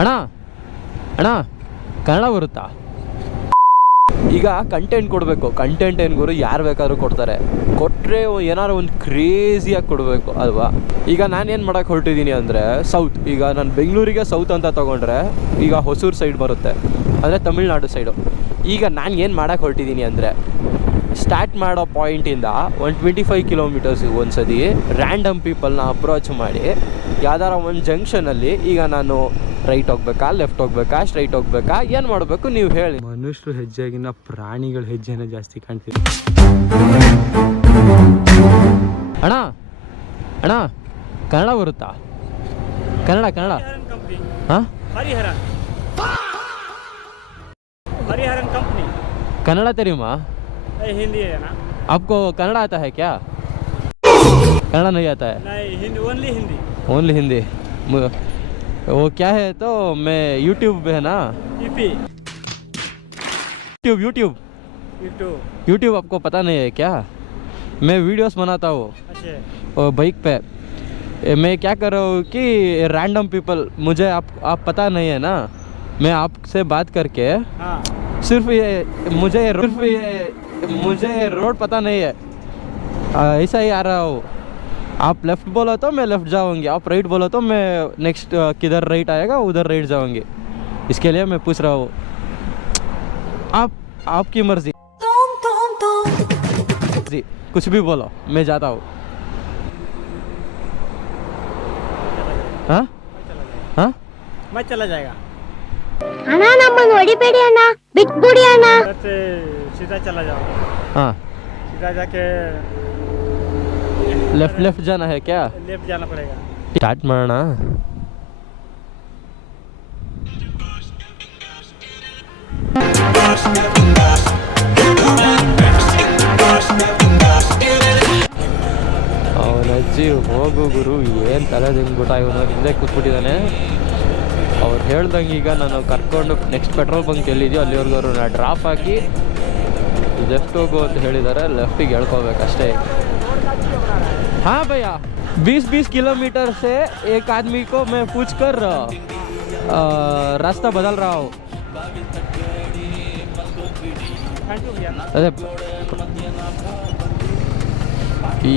ಅಣ್ಣ ಅಣ್ಣ ಕನ್ನಡ ಬರುತ್ತಾ? ಈಗ ಕಂಟೆಂಟ್ ಕೊಡಬೇಕು. ಕಂಟೆಂಟ್ ಏನು ಗುರು, ಯಾರು ಬೇಕಾದ್ರೂ ಕೊಡ್ತಾರೆ. ಕೊಟ್ಟರೆ ಏನಾದ್ರು ಒಂದು ಕ್ರೇಜಿಯಾಗಿ ಕೊಡಬೇಕು ಅಲ್ವಾ? ಈಗ ನಾನೇನು ಮಾಡೋಕ್ಕೆ ಹೊರಟಿದ್ದೀನಿ ಅಂದರೆ ಸೌತ್. ಈಗ ನಾನು ಬೆಂಗಳೂರಿಗೆ ಸೌತ್ ಅಂತ ತೊಗೊಂಡ್ರೆ ಈಗ ಹೊಸೂರು ಸೈಡ್ ಬರುತ್ತೆ, ಅಂದರೆ ತಮಿಳ್ನಾಡು ಸೈಡು. ಈಗ ನಾನು ಏನು ಮಾಡೋಕ್ಕೆ ಹೊರಟಿದ್ದೀನಿ ಅಂದರೆ ಸ್ಟಾರ್ಟ್ ಮಾಡೋ ಪಾಯಿಂಟಿಂದ 125 ಕಿಲೋಮೀಟರ್ಸಿಗೆ ಒಂದು ಸತಿ ರ್ಯಾಂಡಮ್ ಪೀಪಲ್ನ ಅಪ್ರೋಚ್ ಮಾಡಿ ಯಾವ್ದಾರ ಒಂದು ಜಂಕ್ಷನಲ್ಲಿ ಈಗ ನಾನು ರೈಟ್ ಹೋಗ್ಬೇಕಾ, ಲೆಫ್ಟ್ ಹೋಗ್ಬೇಕಾ, ಸ್ಟ್ರೈಟ್ ಹೋಗ್ಬೇಕಾ, ಏನು ಮಾಡಬೇಕು ನೀವು ಹೇಳಿ. ಮನುಷ್ಯರು ಹೆಜ್ಜೆಗಿನ್ನ ಪ್ರಾಣಿಗಳ ಹೆಜ್ಜೆನೇ ಜಾಸ್ತಿ ಕಾಣ್ತೀವಿ. ಅಣ್ಣ ಅಣ್ಣ ಕನ್ನಡ ಬರುತ್ತಾ? ಕನ್ನಡ ಕನ್ನಡ ಹಾಂ हरिहरन कंपनी कन्नड़ தெரியுமா? हिंदी है ना? आपको कन्नड़ आता है क्या? कन्नड़ नहीं आता है? नहीं, हिंदी ओनली हिंदी। ओनली हिंदी। वो क्या है तो मैं यूट्यूब पे है ना, यूट्यूब यूट्यूब यूट्यूब यूट्यूब आपको पता नहीं है क्या? मैं वीडियोस बनाता हूँ और बाइक पे। मैं क्या कर रहा हूँ कि रैंडम पीपल, मुझे आप पता नहीं है ना, मैं आपसे बात करके हाँ। सिर्फ ये मुझे रोड पता नहीं है, ऐसा ही आ रहा हूँ। आप लेफ़्ट बोलो तो मैं लेफ़्ट जाऊँगी, आप राइट बोलो तो मैं नेक्स्ट किधर राइट आएगा उधर राइट जाऊँगी। इसके लिए मैं पूछ रहा हूँ, आपकी मर्ज़ी, कुछ भी बोलो, मैं जाता हूँ। हाँ हाँ मैं चला जाएगा। ಅಣ್ಣ ನಮ್ಮನ್ನು ಹೊಡಿಬೇಡಿ ಅಣ್ಣ, ಬಿಟ್ಬಿಡಿ ಅಣ್ಣ. से सीधा चला जाओ। हाँ सीधा जाके लेफ्ट जाना है क्या? लेफ्ट जाना पड़ेगा। स्टार्ट ಮಾಡೋಣ. ಅವನಜ್ಜಿ ಹೋಗು ಗುರು, ಏನು ತಲೆ ತಿಂದ್ಬಿಟ್ಟ ಇವನು, ಹಿಂದೆ ಕೂತ್ಬಿಟ್ಟಿದ್ದಾನೆ. ಅವ್ರು ಹೇಳ್ದಂಗೆ ಈಗ ನಾನು ಕರ್ಕೊಂಡು ನೆಕ್ಸ್ಟ್ ಪೆಟ್ರೋಲ್ ಬಂಕ್ ಎಲ್ಲಿದೆಯೋ ಅಲ್ಲಿವರೆಗೂ ಅವ್ರನ್ನ ಡ್ರಾಪ್ ಹಾಕಿ ಲೆಫ್ಟ್ ಹೋಗು ಅಂತ ಹೇಳಿದ್ದಾರೆ. ಲೆಫ್ಟಿಗೆ ಹೇಳ್ಕೋಬೇಕಷ್ಟೇ. हाँ भैया 20-20 किलोमीटर से एक आदमी को मैं पूछ कर रास्ता बदल रहा हूँ. अरे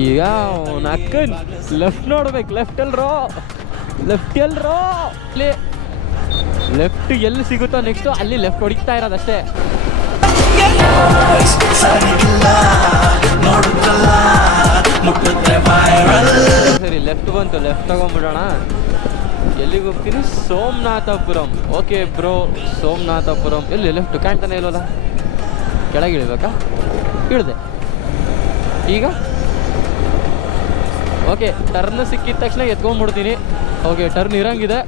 ಈಗ ನಕ್ಕನ್ ಲೆಫ್ಟ್ ನೋಡ್ಬೇಕು, ಲೆಫ್ಟ್ ಎಲ್ರೋ ಲೆಫ್ಟ್ ಎಲ್ಲಿ ಸಿಗುತ್ತೋ ನೆಕ್ಸ್ಟು ಅಲ್ಲಿ ಲೆಫ್ಟ್ ಹೊಡಿತಾ ಇರೋದಷ್ಟೇ. ಸರಿ ಲೆಫ್ಟ್ ಬಂತು, ಲೆಫ್ಟ್ ತಗೊಂಡ್ಬಿಡೋಣ. ಎಲ್ಲಿಗೆ ಹೋಗ್ತೀನಿ? ಸೋಮನಾಥಪುರಂ. Okay bro, Somanathapuram. ಎಲ್ಲಿ ಲೆಫ್ಟ್ ಕಾಣ್ತಾನೆ ಇಲ್ವಲ್ಲ? ಕೆಳಗೆ ಇಳಿಬೇಕಾ? ಇಳಿದೆ. ಈಗ ಓಕೆ, ಟರ್ನ್ ಸಿಕ್ಕಿದ ತಕ್ಷಣ ಎತ್ಕೊಂಡ್ಬಿಡ್ತೀನಿ. ಓಕೆ, ಟರ್ನ್ ಇರಂಗಿದೆ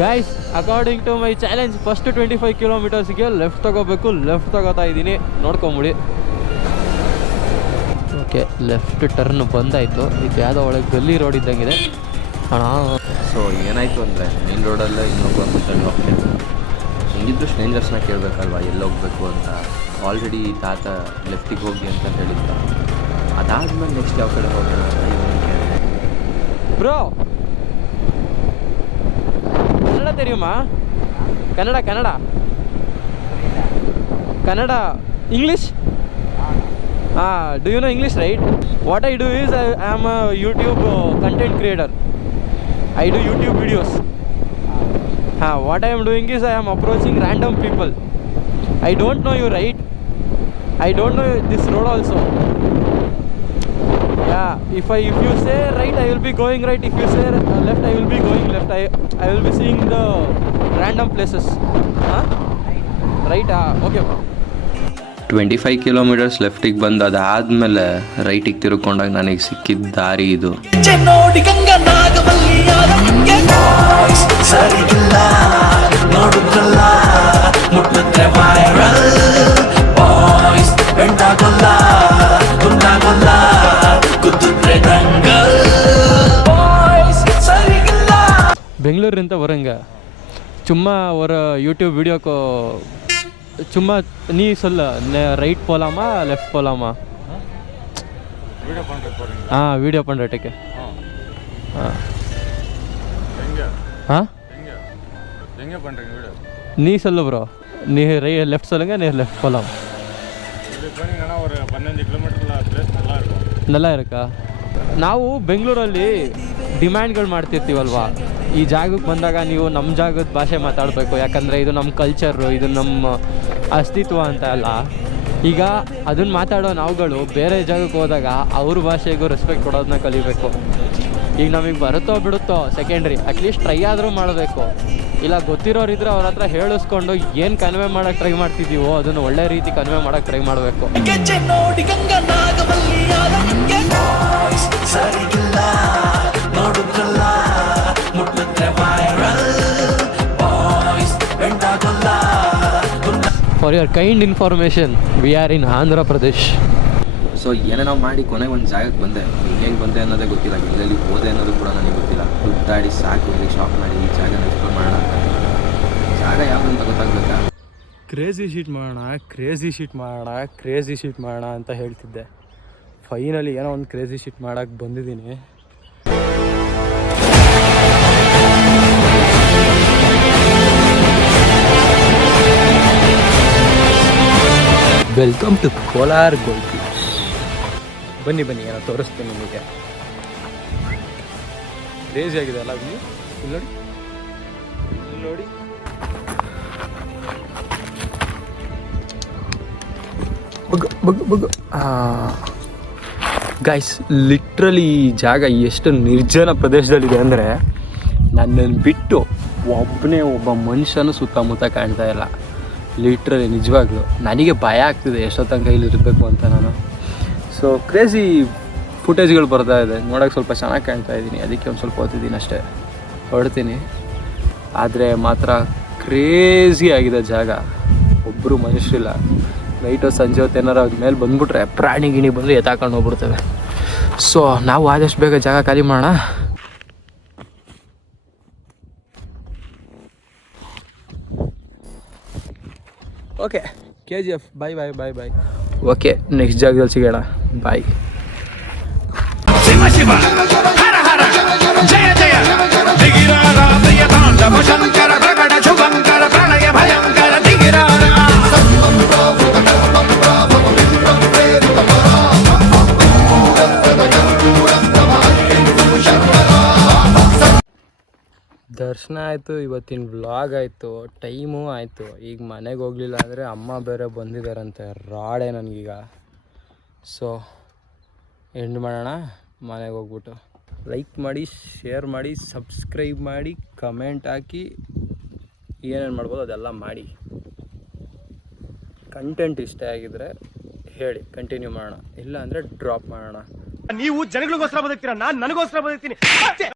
guys. According to my challenge first 25 ಕಿಲೋಮೀಟರ್ಸ್ಗೆ ಲೆಫ್ಟ್ ತಗೋಬೇಕು. ಲೆಫ್ಟ್ ತಗೋತಾ ಇದ್ದೀನಿ, ನೋಡ್ಕೊಂಬಿಡಿ. ಓಕೆ, ಲೆಫ್ಟ್ ಟರ್ನ್ ಬಂದಾಯಿತು. ಇದು ಯಾವುದೋ ಒಳಗೆ ಗಲ್ಲಿ ರೋಡ್ ಇದ್ದಂಗಿದೆ ಅಣ್ಣ. ಸೊ ಏನಾಯಿತು ಅಂದರೆ ಮೇನ್ ರೋಡಲ್ಲೇ ಇನ್ನೊಬ್ಬ ಕೂತ್ಕೊಂಡು ಹೋಗ್ತೀನಿ. ಹಿಂಗಿದ್ರು ಸ್ಟ್ರೇಂಜರ್ಸ್ನ ಕೇಳಬೇಕಲ್ವ ಎಲ್ಲಿ ಹೋಗಬೇಕು ಅಂತ. ಆಲ್ರೆಡಿ ತಾತ ಲೆಫ್ಟಿಗೆ ಹೋಗಿ ಅಂತ ಹೇಳಿದ್ದ. ಅದಾದ್ಮೇಲೆ ನೆಕ್ಸ್ಟ್ ಯಾವ ಕಡೆ ಹೋಗೋಣ ಅಂತ ಇವನು ಕೇಳಿದೆ. ಬ್ರೋ ಕನ್ನಡ தெரியுமா? Kannada English. do you know English, right? What I do is I am a YouTube content creator. I do YouTube videos. What I am doing is I am approaching random people. I don't know you, right? I don't know this road also. Yeah, if you say right, I will be going right. If you say left, I will be going left. I will be seeing the random places. Right? Okay. 25 kilometres ಲೆಫ್ಟಿಗೆ ಬಂದು ಅದಾದಮೇಲೆ ರೈಟಿಗೆ ತಿರ್ಕೊಂಡಾಗ ನನಗೆ ಸಿಕ್ಕಿದ್ದ ದಾರಿ ಇದು. பெங்களூர்லேருந்து வரேங்க. சும்மா ஒரு YouTube வீடியோக்கு சும்மா நீ சொல்ல, ரைட் போகலாமா லெஃப்ட் போகலாமா? வீடியோ பண்ணுறதுக்கு. எங்கே பண்ணுறீங்க வீடு? நீ சொல்லு ப்ரோ. நீ லெஃப்ட் சொல்லுங்க, நீ லெஃப்ட் போகலாம். இப்படி போனீங்கன்னா ஒரு 15 கிலோமீட்டரில் ಪ್ಲೇಸ್ நல்லா இருக்கும். நல்லா இருக்கಾ? ನಾವು ಬೆಂಗಳೂರಲ್ಲಿ ಡಿಮ್ಯಾಂಡ್ಗಳು ಮಾಡ್ತಿರ್ತೀವಲ್ವಾ, ಈ ಜಾಗಕ್ಕೆ ಬಂದಾಗ ನೀವು ನಮ್ಮ ಜಾಗದ ಭಾಷೆ ಮಾತಾಡಬೇಕು, ಯಾಕಂದರೆ ಇದು ನಮ್ಮ ಕಲ್ಚರು, ಇದು ನಮ್ಮ ಅಸ್ತಿತ್ವ ಅಂತ ಅಲ್ಲ. ಈಗ ಅದನ್ನು ಮಾತಾಡೋ ನಾವುಗಳು ಬೇರೆ ಜಾಗಕ್ಕೆ ಹೋದಾಗ ಅವ್ರ ಭಾಷೆಗೂ ರೆಸ್ಪೆಕ್ಟ್ ಕೊಡೋದನ್ನ ಕಲಿಬೇಕು. ಈಗ ನಮಗೆ ಬರುತ್ತೋ ಬಿಡುತ್ತೋ ಸೆಕೆಂಡ್ರಿ, ಅಟ್ಲೀಸ್ಟ್ ಟ್ರೈ ಆದರೂ ಮಾಡಬೇಕು. ಇಲ್ಲ ಗೊತ್ತಿರೋರಿದ್ರೆ ಅವ್ರ ಹತ್ರ ಹೇಳಿಸ್ಕೊಂಡು ಏನು ಕನ್ವೆ ಮಾಡೋಕ್ಕೆ ಟ್ರೈ ಮಾಡ್ತಿದ್ದೀವೋ ಅದನ್ನು ಒಳ್ಳೆ ರೀತಿ ಕನ್ವೆ ಮಾಡೋಕ್ಕೆ ಟ್ರೈ ಮಾಡಬೇಕು. For your kind information, we are in Andhra Pradesh. So ಏನೇನೋ ಮಾಡಿ ಕೊನೆಗೆ ಒಂದು ಜಾಗಕ್ಕೆ ಬಂದೆ. ಹೆಂಗೆ ಬಂದೆ ಅನ್ನೋದೇ ಗೊತ್ತಿಲ್ಲ, ಎಲ್ಲೆಲ್ಲಿ ಹೋದೆ ಅನ್ನೋದು ಕೂಡ ನನಗೆ ಗೊತ್ತಿಲ್ಲ. ದುಡ್ಡಾಡಿ ಸಾಕು, ಇಲ್ಲಿ ಶಾಪ್ ಮಾಡಿ ಈ ಜಾಗನ ಎಕ್ಸ್ಪ್ಲೋರ್ ಮಾಡೋಣ ಅಂತ. ಜಾಗ ಯಾವುದು ಅಂತ ಗೊತ್ತಾಗ್ಬೇಕಾ? ಕ್ರೇಜಿ ಶೀಟ್ ಮಾಡೋಣ, ಕ್ರೇಜಿ ಶೀಟ್ ಮಾಡೋಣ, ಕ್ರೇಜಿ ಶೀಟ್ ಮಾಡೋಣ ಅಂತ ಹೇಳ್ತಿದ್ದೆ. ಫೈನಲಿ ಏನೋ ಒಂದು ಕ್ರೇಜಿ ಶೀಟ್ ಮಾಡೋಕ್ಕೆ ಬಂದಿದ್ದೀನಿ. Welcome to Kolar Gold Fields. ಬನ್ನಿ ಬನ್ನಿ, ಏನೋ ತೋರಿಸ್ತೀನಿ ನಿಮಗೆ. ಕ್ರೇಜಿ ಆಗಿದೆ ಅಲ್ಲ ಇಲ್ಲಿ ನೋಡಿ, ಇಲ್ಲಿ ನೋಡಿ. ಗೈಸ್, ಲಿಟ್ರಲಿ ಈ ಜಾಗ ಎಷ್ಟು ನಿರ್ಜನ ಪ್ರದೇಶದಲ್ಲಿದೆ ಅಂದರೆ ನನ್ನನ್ನು ಬಿಟ್ಟು ಒಬ್ಬ ಮನುಷ್ಯನೂ ಸುತ್ತಮುತ್ತ ಕಾಣ್ತಾ ಇಲ್ಲ. ಲಿಟ್ರಲಿ ನಿಜವಾಗ್ಲೂ ನನಗೆ ಭಯ ಆಗ್ತಿದೆ ಎಷ್ಟೋ ತನಕ ಇಲ್ಲಿ ಇರಬೇಕು ಅಂತ ನಾನು. ಸೊ ಕ್ರೇಜಿ ಫುಟೇಜ್ಗಳು ಬರ್ತಾ ಇದೆ, ನೋಡೋಕ್ಕೆ ಸ್ವಲ್ಪ ಚೆನ್ನಾಗಿ ಕಾಣ್ತಾ ಇದ್ದೀನಿ, ಅದಕ್ಕೆ ಒಂದು ಸ್ವಲ್ಪ ಓದ್ತಿದ್ದೀನಿ ಅಷ್ಟೇ, ಹೊರಡ್ತೀನಿ. ಆದರೆ ಮಾತ್ರ ಕ್ರೇಜಿ ಆಗಿದೆ ಜಾಗ. ಒಬ್ಬರು ಮನುಷ್ಯರಿಲ್ಲ. ನೈಟು ಸಂಜೆ ಹೊತ್ತು ಏನಾರು ಅದ್ರ ಮೇಲೆ ಬಂದುಬಿಟ್ರೆ ಪ್ರಾಣಿ ಗಿಣಿ ಬಂದು ಎತ್ತಾಕೊಂಡು ಹೋಗ್ಬಿಡ್ತೇವೆ. ಸೊ ನಾವು ಆದಷ್ಟು ಬೇಗ ಜಾಗ ಖಾಲಿ ಮಾಡೋಣ. ಓಕೆ, KGF ಬಾಯ್ ಬಾಯ್ ಬಾಯ್ ಬಾಯ್. ಓಕೆ, ನೆಕ್ಸ್ಟ್ ಜಾಗದಲ್ಲಿ ಸಿಗೋಣ. ಬಾಯ್. ಶಿವ ಶಿವ ಹರ ಹರ ಜಯ ಜಯ ದಿಗಿರಾರ ಪ್ರಿಯ ತಾಂಡವ ಶಂಕರ ಪ್ರಕಟ ಶುಭಂಕರ ಪ್ರಣಯ ಭಯಂಕರ ದಿಗಿರಾರ. ದರ್ಶನ ಆಯಿತು, ಇವತ್ತಿನ ವ್ಲಾಗ್ ಆಯಿತು, ಟೈಮು ಆಯಿತು. ಈಗ ಮನೆಗೆ ಹೋಗಲಿಲ್ಲ ಅಂದರೆ ಅಮ್ಮ ಬೇರೆ ಬಂದಿದ್ದಾರಂತೆ, ರಾಡೇ ನನಗೀಗ. ಸೊ ಎಂಡ್ ಮಾಡೋಣ. ಮನೆಗೆ ಹೋಗ್ಬಿಟ್ಟು ಲೈಕ್ ಮಾಡಿ, ಶೇರ್ ಮಾಡಿ, ಸಬ್ಸ್ಕ್ರೈಬ್ ಮಾಡಿ, ಕಮೆಂಟ್ ಹಾಕಿ, ಏನೇನು ಮಾಡ್ಬೋದು ಅದೆಲ್ಲ ಮಾಡಿ. ಕಂಟೆಂಟ್ ಇಷ್ಟ ಆಗಿದ್ರೆ ಹೇಳಿ, ಕಂಟಿನ್ಯೂ ಮಾಡೋಣ. ಇಲ್ಲ ಅಂದರೆ ಡ್ರಾಪ್ ಮಾಡೋಣ. ನೀವು ಜನಗಳಿಗೋಸ್ಕರ ಬದುಕ್ತೀರಾ, ನಾನು ನನಗೋಸ್ಕರ ಬದುಕ್ತೀನಿ.